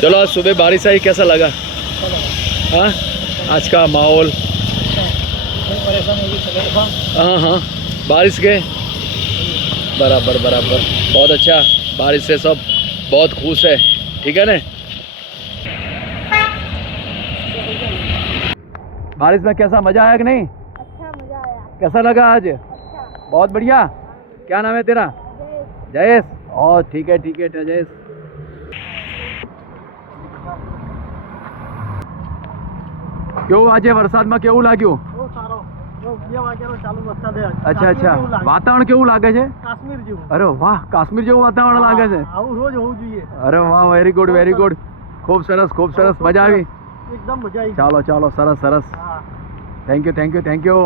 चलो आज सुबह बारिश आई, कैसा लगा? हाँ, आज का माहौल। हाँ हाँ, बारिश के बराबर बराबर, बहुत अच्छा। बारिश से सब बहुत खुश है, ठीक है ना? बारिश में कैसा मजा आया कि नहीं? अच्छा मजा आया। कैसा लगा आज? अच्छा। बहुत बढ़िया। क्या नाम है तेरा? जयेश। और ठीक है जयेश। क्यों आज वरसाद में केवू लाग्યું? अच्छा अच्छा, वातावरण केवू लागे छे? काश्मीर जेवू। अरे वाह, काश्मीर जेवू वातावरण लागे छे। આવું રોજ હોવું જોઈએ। अरे वाह, वेरी गुड वेरी गुड, खूब सरस, मजा આવી? એકદમ મજા આવી। ચાલો સરસ, હા। Thank you.